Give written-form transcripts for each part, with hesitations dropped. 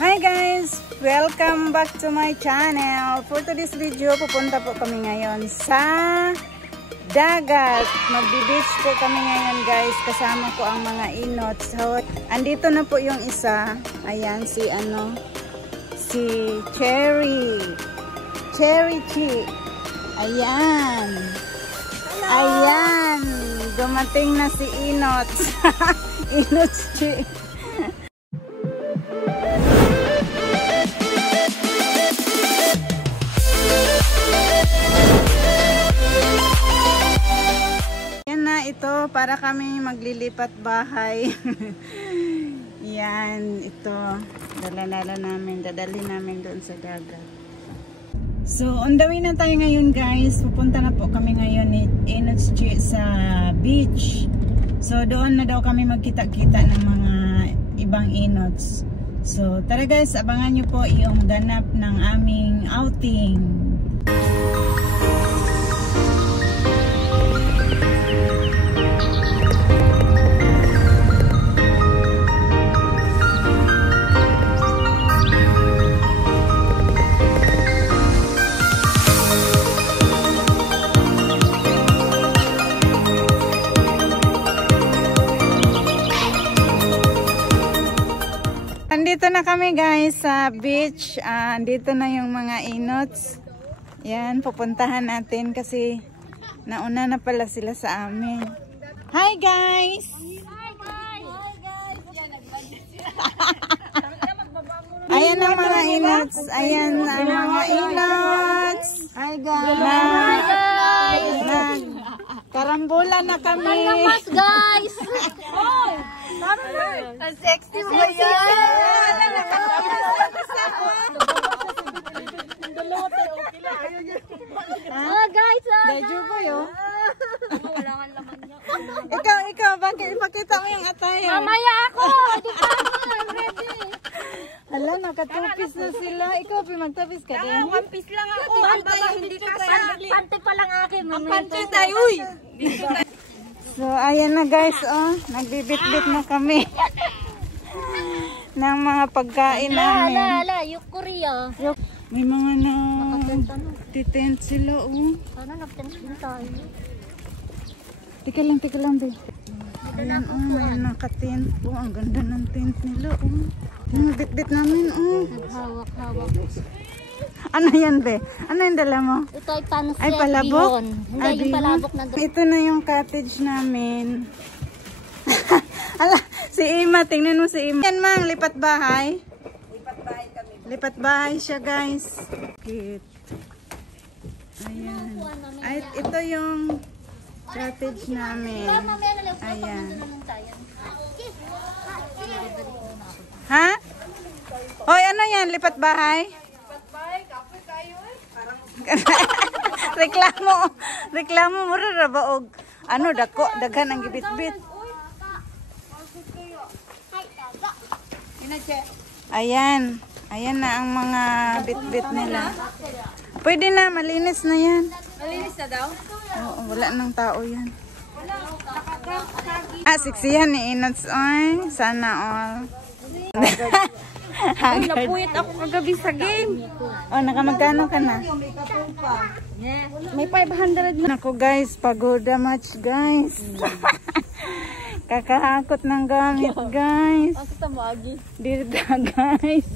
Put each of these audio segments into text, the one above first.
Hi guys! Welcome back to my channel. For today's video, pupunta po kami ngayon sa dagat. Magbi-beach po kami ngayon guys. Kasama ko ang mga inot. So, andito na po yung isa. Ayan, si Cherry. Cherry Chi. Ayan. Ayan. Dumating na si Inot. Inot Chi. Ito para kami maglilipat bahay. Yan, ito dadalhin namin doon sa dagat. So on the way na tayo ngayon guys. Pupunta na po kami ngayon ni Enoch sa beach. So doon na daw kami magkita-kita ng mga ibang enots. So tara guys, abangan nyo po yung ganap ng aming outing. Andito na kami guys sa beach. Andito na yung mga enots. Yan, pupuntahan natin kasi nauna na pala sila sa amin. Hi guys! Hi guys! Ayan ang mga enots. Ayan ang mga enots. Hi guys! Hi guys! Karambola na kami. Malamas guys! Oh! Ang sexy mo yan! Oh guys! Medyo ba yun? Wala nga laman niya. Ikaw, bakit ipakita mo yung atay? Mamaya ako! Di pa ako! I'm ready! Hala, nakatupis na sila. Ikaw, magtapis ka din? One piece lang ako. Hindi kasya. Pante pa lang akin. Ang pante tayo, uy! So, ayan na guys, oh. Nagbibit-bit na kami ng mga pagkain namin. Hala, yung Korea. May mga titent sila, oh. Sana nag-tent din tayo. Tika lang, be. Ayan, oh, may naka-tent. Oh, ang ganda ng tent nila, oh. Yung bit-bit namin, oh. Naghawak-hawak. Ano yan, be? Ano yung dala mo? Ito ay panos. Ay, palabok? Hindi, yung palabok na doon. Ito na yung cottage namin. Ala, si Ima, tingnan mo si Ima. Yan mang, lipat bahay. Lipat bahay kami. Lipat bahay siya guys. Cute. Ayan. Ay, ito yung cottage namin. Ayan. Ha? Hoy, ano yan? Lipat bahay? reklamo mo ra ba og ano dako daghan ang gibit-bit. Ayan na ang mga bit-bit nila. Pwede na, malinis na yan. Malinis na daw? Oo, wala nang tao yan. Siksihan ni Enots, oy. Sana all. Napuyat ako kagabi sa game. Oh, nakamagkano ka na? May 500 na. Naku guys, pagoda much guys. Kakahakot ng gamit guys. Asa ta maagi? Dito guys.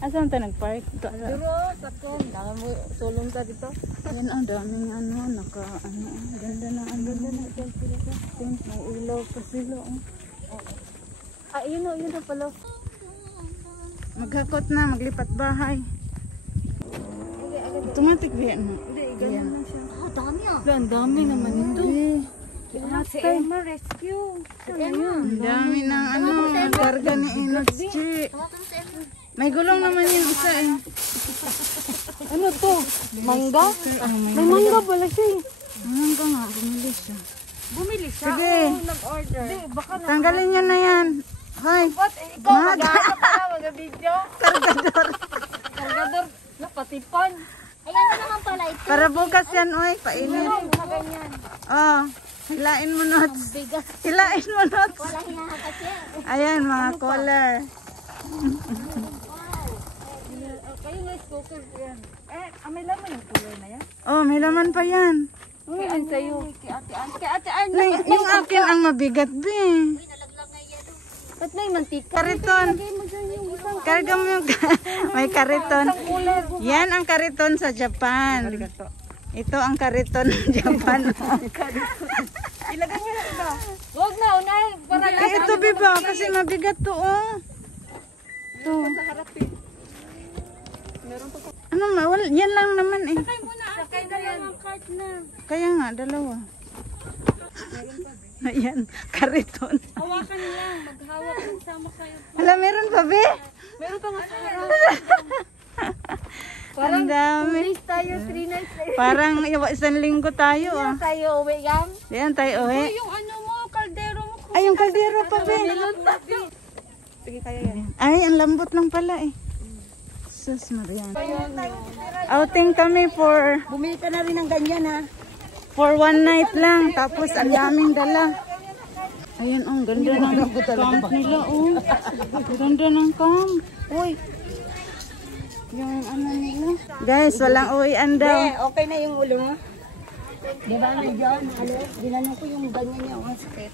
Asan ta nagpark? Duro, sakon. Dami mo sulong ta dito. Yan ang daming ganda na ang ganda na. May ilaw pa sila. Yun na pala. Maghakot na, maglipat bahay. Automatic ba yan? Hindi, ganyan na siya. Dami ah. Ang dami naman ito. Si Emma Rescue. Ang dami ng karga ni Enoch. May gulong naman yung isa eh. Ano to? Mangga? May mangga pala siya eh. Mangga nga, bumili siya. Bumili siya? Sige. Nag-order. Tanggalin nyo na yan. Hoy. Ikaw mag-ano pala, mag-video? Kargador. Napatipan. Ay, ano naman pala ito? Para bukas yan, oy. Painit. Ganyan. Oh. Hilain mo nuts. Bigas. Hilain mo nuts. Wala hinahakas yan. Ayan, mga collar. Okay yan. May laman yung kulay na yan. Oh, may laman pa yan. Kay An sa'yo. Kay Ate An. Yung akin ang mabigat, be. Ba't may mantika? Kariton. Karga mo yung... may kariton. Yan ang kariton sa Japan. Ito ang kariton ng Japan. Ilagay niyo na iba. Huwag na, unay. Para lang. Ito, biba, kasi mabigat to, oh. Ito. Ano, yan lang naman eh. Sakay mo na. Sakay na lang ang cart na. Kaya nga, dalawa. Ayan, kariton. Hawakan lang. Maghawak lang. Sama kayo. Hala, meron pa, be? Meron pa nga sa harap. Ang dami. Tayo 3 nights. Parang isang linggo tayo, ah. Tayo uwi yan. Yan, tayo uwi. Yung ano mo, kaldero mo. Ay, yung kaldero pa, be. Sige, kaya yan. Ay, ang lambot lang pala, eh. Sus, Marian. Outing kami for... Bumili ka na rin ng ganyan, ha? For one night lang. Tapos, ang daming dala. Ayan, oh, ganda ng camp nila, oh. Ganda ng camp. Uy. Yung ano nila. Guys, walang uwian daw. Okay na yung ulo mo. Di ba medyo? Ginanong ko yung ganyan niya. Ang sakit.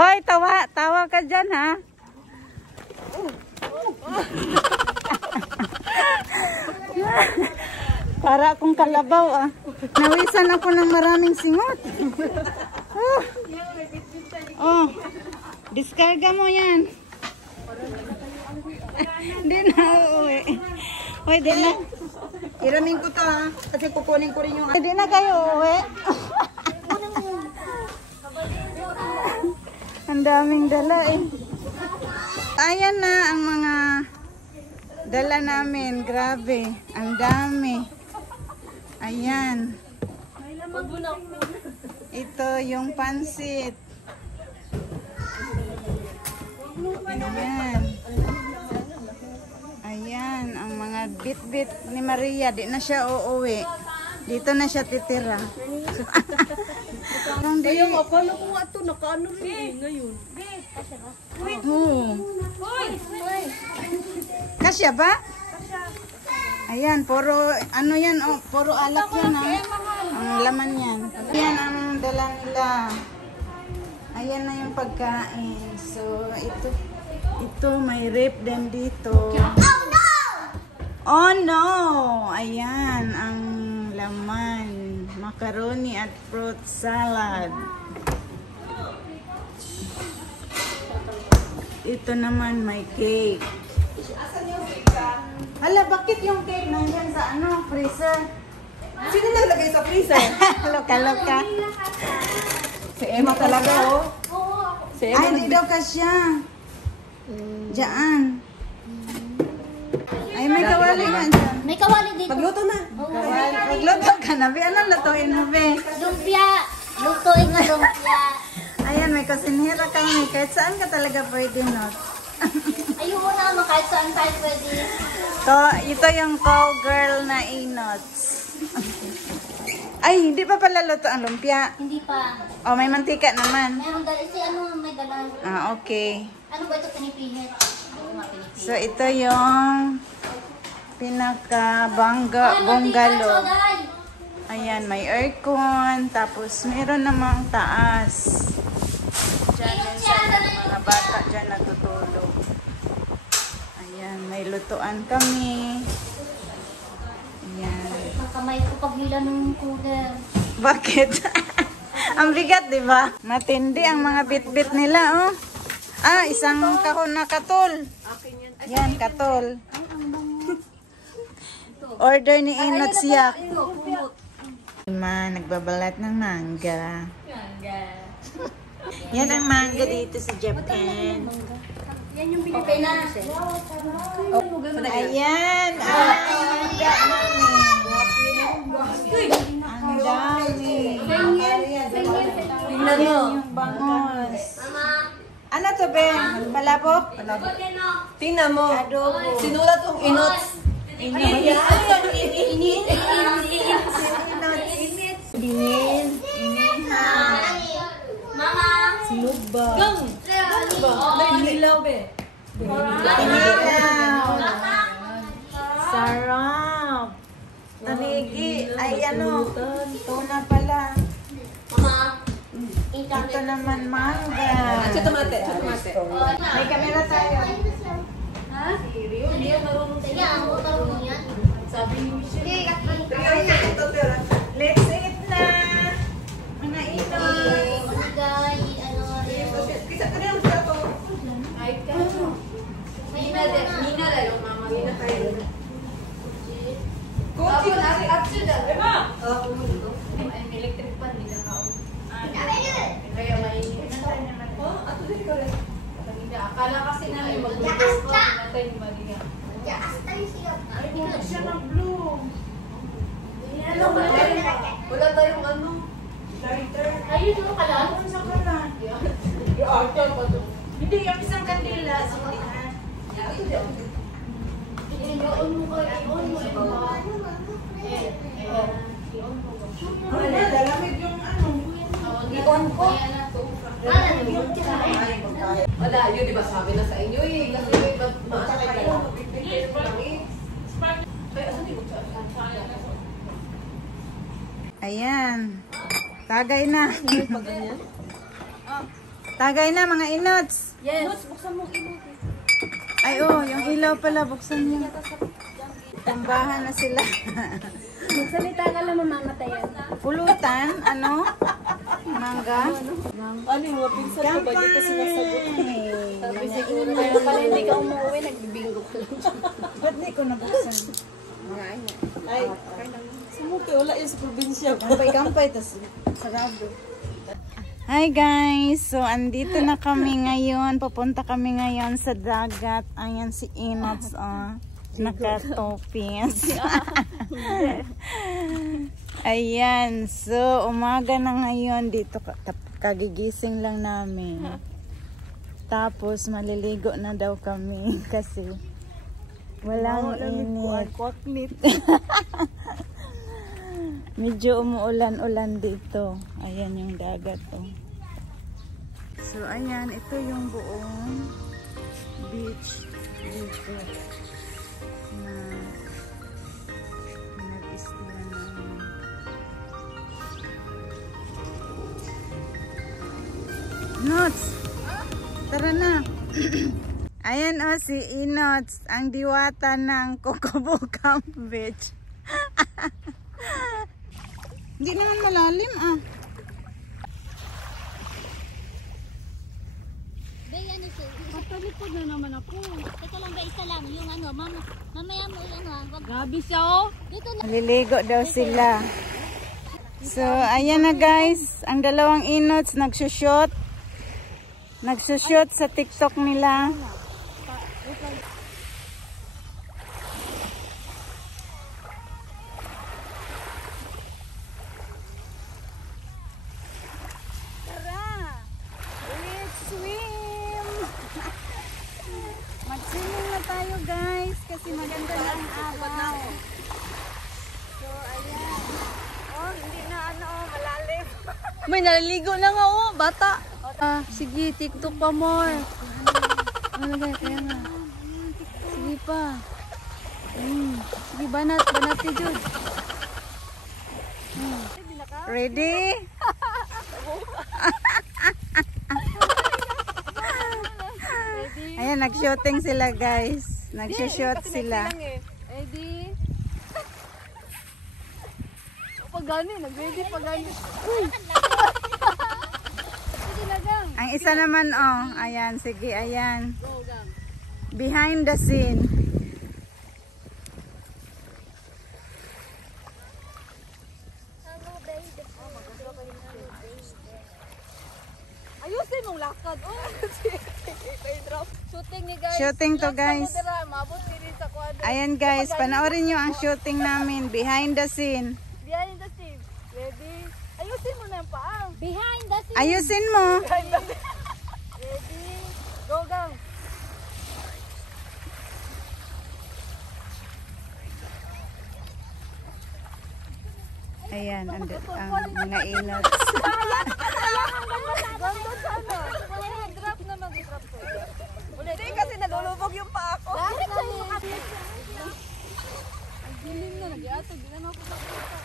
Hoy, tawa ka dyan, ha? Para akong kalabaw, ah. Nawisan ako ng maraming singot. Oh, diskarga mo yan. Hindi na uuwi. Hoy, di na. Iramin ko to, ha? Kasi kukunin ko rin yung... Hindi na kayo uuwi. Ang daming dala, eh. Ayan na ang mga dala namin. Grabe. Ang dami. Ayan. Ito yung pansit. Ayan. Ayan. Ang mga bit-bit ni Maria. Di na siya uuwi. Dito na siya titira. Kaya nga, paano ko nga ito? Nakaano rin ngayon. Kasya ba? Ayan, puro ano yan, oh, puro alak yan, ha. Ang laman yan. Ayan ang dala nila. Ayan na yung pagkain. So, ito may rip din dito. Oh no! Ayan ang laman. Macaroni at fruit salad. Ito naman may cake. Hala, bakit yung cake nandyan sa ano, freezer? Sino naglagay sa freezer? Loka-loka. Si Emma talaga, oh. Si Ay, hindi daw kasya. Diyan. Ay, may kawali nga dyan. May kawali dito. Magluto na. Kawali. Magluto ka na, be. Anong lutuin mo, be? Lumpia. Lutuin na lumpia. Ayan, may kusinhera kami. Kahit saan ka talaga pwede, not? Ayoko na naman kahit saan tayo pwede. Ito yung cowgirl na inots. Ay, hindi pa pala luto ang lumpia. Hindi pa. Oh, may mantika naman. Meron dali. Si ano may dala. Ah, okay. Ano ba ito pinipihit? Oo nga pinipihit. So, ito yung bungalow. Ayan, may aircon. Tapos, meron namang taas. Diyan, minsan, mga bata dyan natutulog. Ayan, may lutuan kami. Ayan. Makamay ko pagila ng cooler. Bakit? Ang bigat, di ba? Matindi ang mga bit-bit nila, oh. Ah, isang kahon na katol. Yan, katol. Order ni Inot siya. Nagbabalat ng mangga. Yan ang mangga dito sa Japan. Okay na. Ayan, ang mangga namin. Ang dami. Tingnan mo. Yung bangos. Ano to, Ben? Palabok? Tingnan mo. Adobo. Sinulat yung inots. Dingin. Inihaw. Mama. Sinugba. Ilaw, be. Inihaw. Ay, ano? Tuna pala. Mama. Ito naman mangga. Tomate. May kamera tayo. Sige, ang utang mo yan. Sige, Let's eat na. Mga inog. Manigay, ano, Akala kasi namin mag-blue ko, natin ni Maria. Siya mag-blue. Wala tayong ano. Lighter. ayun mo ka lang. Sa kanan. Yung arte pa to. Hindi, yung isang kandila. Sige na. I-on mo ko, i-on mo. Wala, lalamig yung ano. I-on ko. Wala, yun di ba sabi na sa inyo eh. Kasi maasa kayo. Ayan. Tagay na. Tagay na mga inots. Yes. Buksan mo ilog. Ay oh, yung ilaw pala buksan niyo. Tambahan na sila. Magsalita ka lang mamamatayan. Pulutan, ano? Mangga. Ano yung mga pinsan ko ba? Di ko sinasagot. Sabi siguro kaya pala hindi ka umuwi, nagbibingo ka lang. Ba't di ko nabuksan? Ay, sumuti. Wala yun sa probinsya. Kampay-kampay, tas sarado. Hi guys! So, andito na kami ngayon. Papunta kami ngayon sa dagat. Ayan si Inots, oh. Nakatopis. Ayan. So, umaga na ngayon. Dito, kagigising lang namin. Tapos, maliligo na daw kami. Kasi, walang init. Medyo umuulan-ulan dito. Ayan yung dagat, oh. So, ayan. Ito yung buong beach dito na nag-istila namin. Inots! Tara na! Ayan, oh, si Inots. Ang diwata ng Kokobukam Beach. Hindi naman malalim, ah. Pagkalikod na naman ako. Teka lang ba, isa lang. Yung ano, mamaya mo yan ha. Grabe siya oh. Dito na. Maliligo daw sila. So, ayan na guys. Ang dalawang inots nagsushoot. Nagsushoot sa TikTok nila. Mag-swimming na tayo guys kasi maganda na ang araw. So ayan. Oh, hindi na ano, malalim. May naliligo na nga oh, bata. Sige, TikTok pa more. Ano ba, kaya nga. Sige pa. Sige, banat si Jude. Ready? Ayan, nag-shooting sila guys. Nag-shoot sila. Ready? Pag gani, nag-ready pag gani. Sige na gang. Ang isa naman, oh. Ayan, sige, ayan. Go gang. Behind the scene. Ayusin mong lakad. Oh, drop. Shooting ni guys. Shooting to guys. Mabot din sa kwadro. Ayan guys, panoorin nyo ang shooting namin. Behind the scene. Behind the scene. Ready? Ayusin mo na yung paa. Behind the scene. Ayusin mo. Behind the scene. Ready? Go gang. Ayan, ang mga inots. Ganda sana. Drop na mag-drop ko. Hindi kasi nalulubog yung paa ko. Ang dilim na. Nag-iatog. Hindi na ako makakita.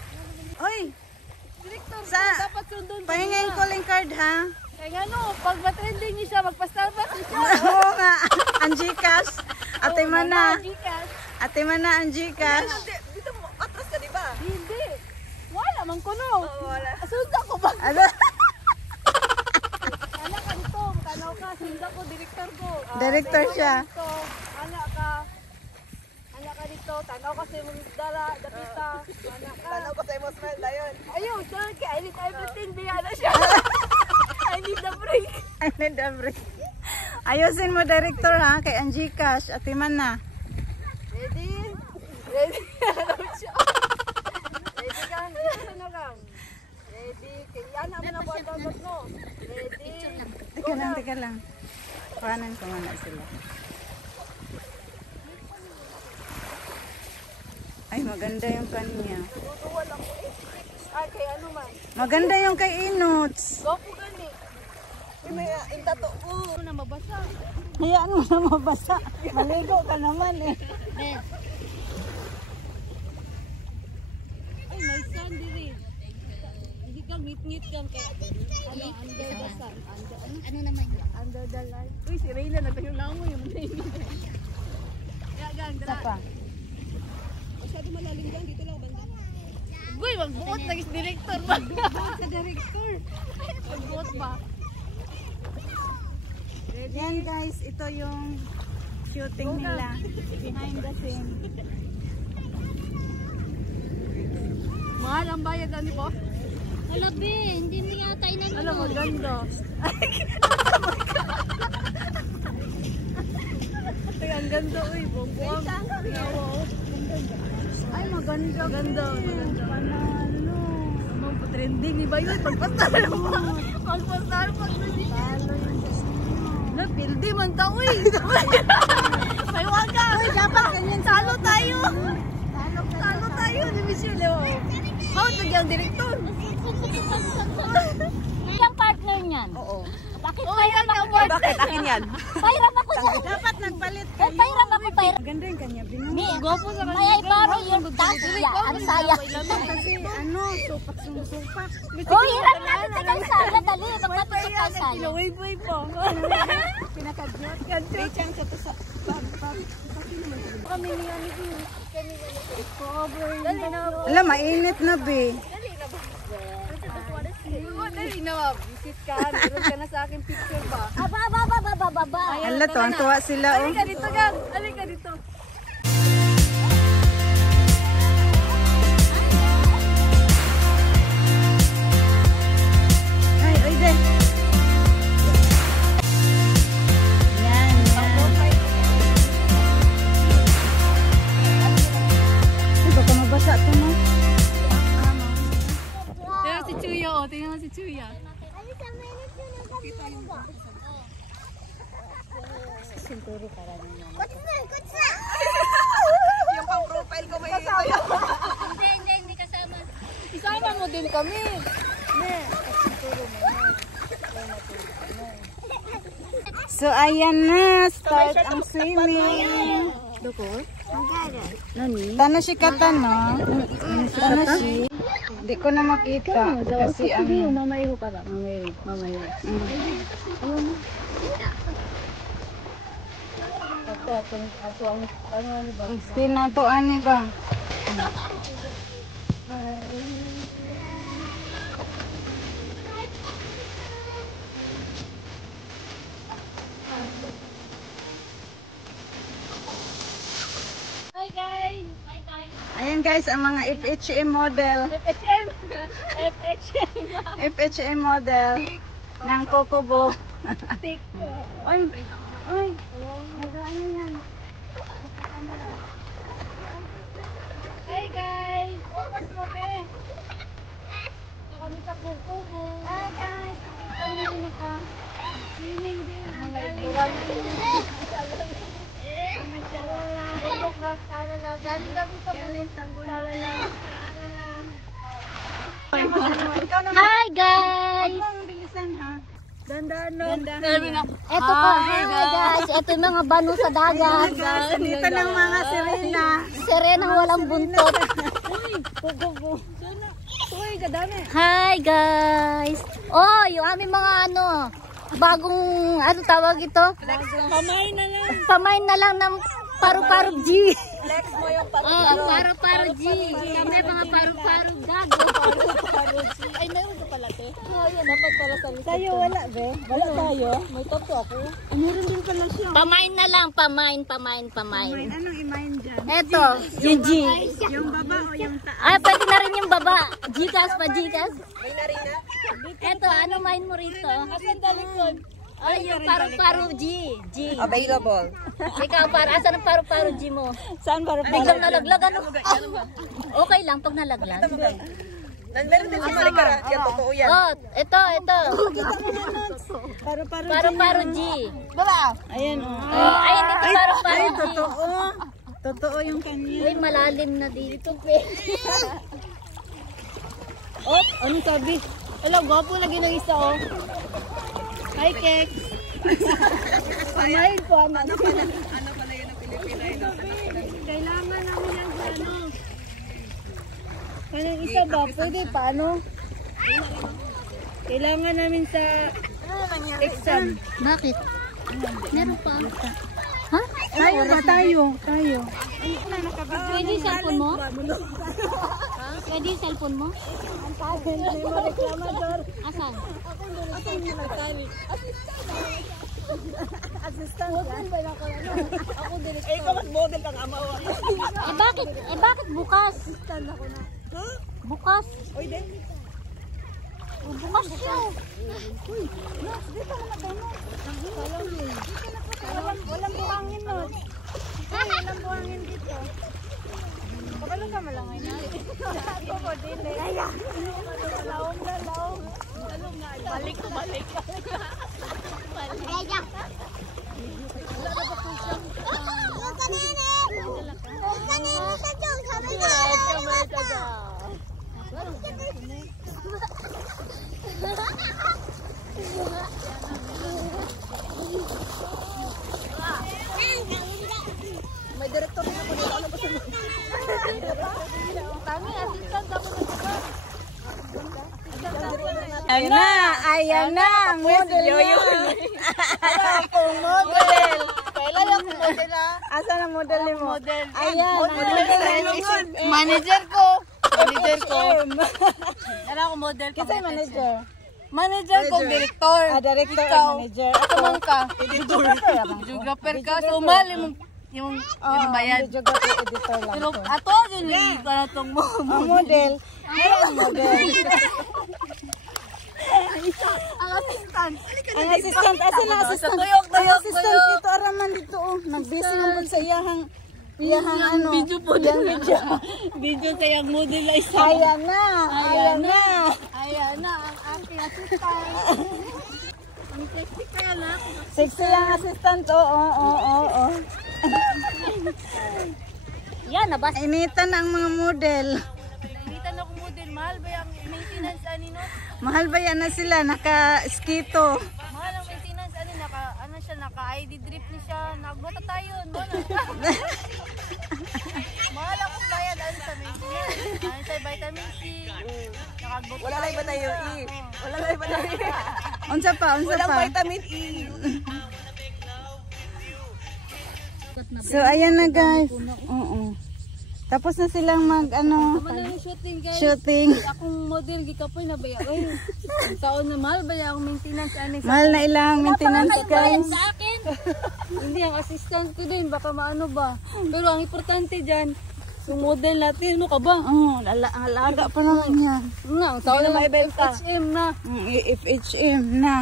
dapat sundon ko. Pahingin calling card ha. Kaya ano, pag matrending niya siya, magpa-Starbucks siya. Oo nga. Ang Gcash. Ate Mana. Gcash. Ate Mana ang Gcash. Dito mo, atras ka, di ba? Hindi. Wala man kuno. Asunta ko ba? Ano? Anak ka dito, tanaw ka, sinda ko, direktor ko. Director siya. Dito, anak ka dito, tanaw ka sa mong dala, dapita, anak ka. Tanaw ko sa imo smile na yun. Ayun, sir, I need everything, diyan na siya. I need the break. I need a break. Ayusin mo director ha, kay ang Gcash. Ate Mana. Ready? Ready? Ready ka? Ready na lang. Ready? Kaya na mo na po ang dagat mo. Ready? Teka lang. Kuhanan ko muna sila. Ay, maganda yung kanya. Duduwal ako eh. Ay, kay ano man. Maganda yung kay Inots. Gopo gani. May intato. Ano na mabasa? Hayaan mo na mabasa. Maligo ka naman eh. Ay, may candy rin. Hindi ka ngit-ngit kang kay ano, under the sun. Ano naman yan? Under the light. Uy, si Reyna, nagtayong lang mo yung baby. Kaya gang, Isa pa. masyado malalim lang. Dito lang banda. Uy, magbuot. Nagis director ba? Magbuot sa director. Magbuot ba? Yan guys, ito yung shooting nila. Behind the scene. Mahal ang bayad ni po. Wala be, hindi mo yata inano. Alam mo, ganda. Ay, ang ganda, uy. Bongbuang. Ay, maganda. Ganda. Panalo. Amang pa-trending ni Bayoy. Pagpasal mo. Pagpasal mo. Na, pildi man ta, uy. May waga. Uy, dapat ganyan. Talo tayo. Talo tayo ni Michelle Leo. How to yung director? Yung partner niyan. Oo. Bakit Oh, pairam yan ako? ang bakit akin yan? Pairam ako sa... Dapat nagpalit Eh, kayo. pairam ako, pairam. Maganda yung kanya. Binang. Mi, may I borrow your tasya? Ang saya. Kasi ano, supak. Oh, hiram natin sa kalsada. Dali, magpapit sa kalsada. Pinaway-way po. Pinakadyot. May chance ito sa Kami niya ni Kim. Dali na. Alam, mainit na be. Dali na. Visit ka. Meron ka na sa akin picture ba? Aba. Ala, tuwang-tuwa sila oh. Halika dito, gang. Halika dito. Ay, oy de. Yan. Ay, baka mabasa ito mo. Tingnan si Chuya, oh. Tingnan si Chuya. Yung pang profile ko may ito yun. Hindi kasama. Isama mo din kami. So, ayan na. Start ang swimming. Tana si kata, no? Tana si. Hindi ko na makita. Kasi ano. Mamayo ka lang. Mamayo. Still na to, ani ba? Hi guys. Ayan guys, ang mga FHM model. FHM model ng Kokobo. Oy, oy. Ano yan? Hi guys. Oras mo be. Ito kami sa Kukubo. Hi guys. Ano ka? Swimming din. Hi guys! Bilisan ha. Ito po, hi guys! Ito yung mga bano sa dagat. Guys, dito ng mga sirena. sirenang walang buntot. Uy, kadami. Hi guys! Oh, yung aming mga ano, bagong, ano tawag ito? Pamain na lang. Pamain na lang ng paru-paro G. Flex mo yung Paru-paro G. Kami mga paru-paro gago. Ay, meron ka pala, te. Oh, yan, dapat pala sa likod. Tayo, wala, be. Wala tayo. May toto ako. Meron din pala siya. Pamain na lang, pamain. Anong imayin dyan? Eto, yung G. Yung baba o yung taas? Ay, pwede na rin yung baba. Gcash pa, Gcash. May narina. Eto, ano main mo rito? Asan dalikod? Ay, yung paru-paro G. G. Available. Ikaw, asan ang paru-paro G mo? Saan para Biglang nalaglag, ano? Okay lang pag nalaglag. Meron din si Marikara. Yan, totoo yan. Oh, ito. Paru-paro G. Baba. Ayan o. Ay, hindi to paru-paro Ay, G. totoo. Totoo yung kanya. Uy, malalim na dito, pe. Oh, ano sabi? Ala, gwapo lagi ng isa, oh. Hi, Kek. Pamain po, anak. Ano pala yun ang Pilipino? Kailangan namin yan sa ano. Kanang isa ba? Pwede pa, ano? Kailangan namin sa exam. Bakit? Meron pa. Ha? Tayo ba? Tayo. Pwede yung cellphone mo? Pwede yung cellphone mo? Asan? Eh, kamat model kang amawa. Bakit bukas? Bukas? Oy, din. Bukas siya. Walang buhangin mo. Walang buhangin dito. Pakalo ka malangay na. Ako ko din eh. Laong. Balik. May direktor na po dito. Ano ba sa mga? Kami, assistant ako sa mga. Ayan na, ang model niya. Ang model. Kailan yung model na? Asan ang model ni mo? Model. Ayan, Manager ko. Wala ako model. Kisay manager? Manager ko, director. Director Ikaw. or manager? Ako man ka. Videographer ako. Videographer ka. So, mali mo yung bayan. Videographer editor lang. Pero ato, hindi ka na itong mo. Ang model. Ang model. Ang assistant. Ang assistant. Asan ang assistant? Tuyok. Ang assistant dito. Araman dito. Nag-busy naman sa iyahang ano. Video po din. Video sa yung model na isa. Ayan na. Ayan na, ang aking assistant. Ang sexy kaya na. Sexy ang assistant. Oo. Yan, nabas. Initan ang mga model. Nainitan ako model. Mahal ba yung maintenance anino? Mahal ba yan na sila? Naka-skito. Mahal ang maintenance naka-ID drip ni siya. Nagbota tayo. Mahal akong bayad. Ano sa maintenance? Ano sa vitamin C? Wala lang ba tayo E? Wala lang ba tayo E? Unsa pa? Walang vitamin E. So ayan na guys. Oo. Tapos na silang Shooting guys. shooting. Akong model gikapoy na baya. Ay, taon na mahal ba akong maintenance ani sa Mahal na ilang maintenance guys. Sa akin. hindi ang assistant ko din baka maano ba. Pero ang importante diyan yung model natin ano ka ba? Oo, ang alaga pa naman niya. Ang taon na maibenta. HM na. FHM na.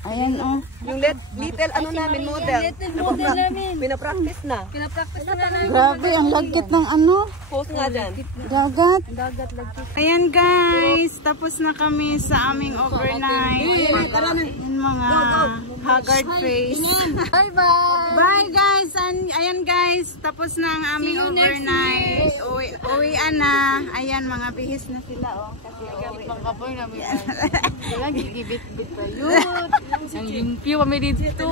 Ayan Yung little ano namin model. Little model namin. Pinapractice na. Pinapractice na namin. Grabe, ang lagkit ng Post nga dyan. dagat. Dagat lagi. Ayan guys, tapos na kami sa aming overnight. Yung mga haggard face. Bye-bye. Bye guys, ayan guys. guys, tapos na ang aming overnight. Uwian na. Ayan, mga bihis na sila oh. Kasi uwi. Pangkapoy na may wala gigibit-bit pa yun. Ang limpyo kami dito.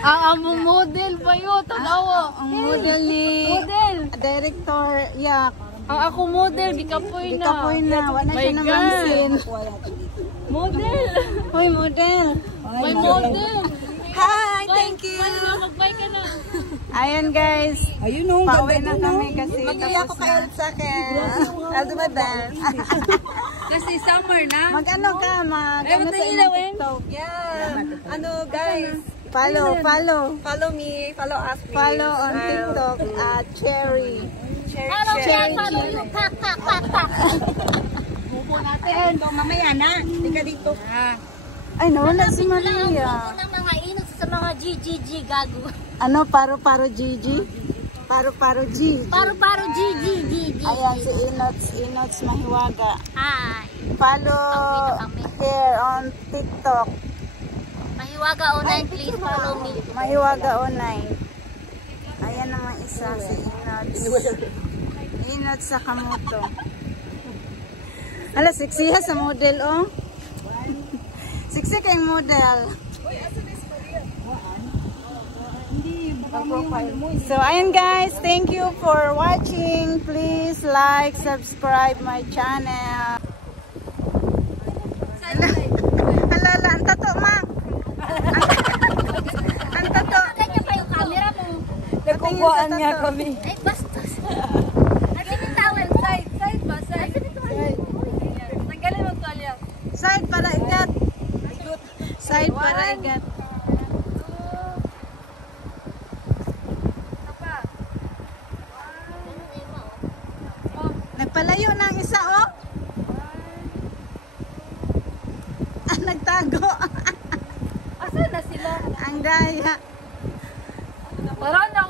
Ang among model pa yun. Tanawa. Ang model ni Director Yak. Ang ako model, gikapoy na. Ikapoy na. Wala My siya God. naman sin. Model. Hoy, model. May model. Hi, thank you. Mag-bye ka na. Ayan guys. Ayun o, Pauwi na kami kasi Mag-iyak ko tapos kayo na. sa akin. I'll do my best. Kasi summer na. Mag-ano ka? Mag-ano sa matay inyong ilaw, eh. TikTok? Yeah. Ano guys, Follow. follow me, follow us please. Follow on TikTok at Cherry. Follow me, follow you. Pak, pak, pak, pak. Bubo natin. Mamaya na. Hindi ka dito. Ay, nawala si Wala ang Maria. buko ng mga inot sa mga GGG gago. Ano? Paro-paro Gigi? Paro-paro G. Paro-paro GGG. Ayan, si Inots Mahiwaga. Hi. Follow Pauwi na kami. here on TikTok. Mahiwaga online, please follow me. Mahiwaga online. Ayan naman isa, si Inots. Inots Sakamoto. Hala, sexy ha sa model, oh. Sexy kayong model. So, ayan guys. Thank you for watching. Please like, subscribe my channel. Hala, ang tato, ma. Ang tato. Ganyan pa yung camera mo. Nagkubuan niya kami. Ay, bastos. Asan yung towel? Side ba? Side. Tanggalin mo tuwalya. Side para ikat. Side para ikat. Nagpalayo na ang isa, oh. Ah, nagtago. Asan na sila? Ang daya. Parang na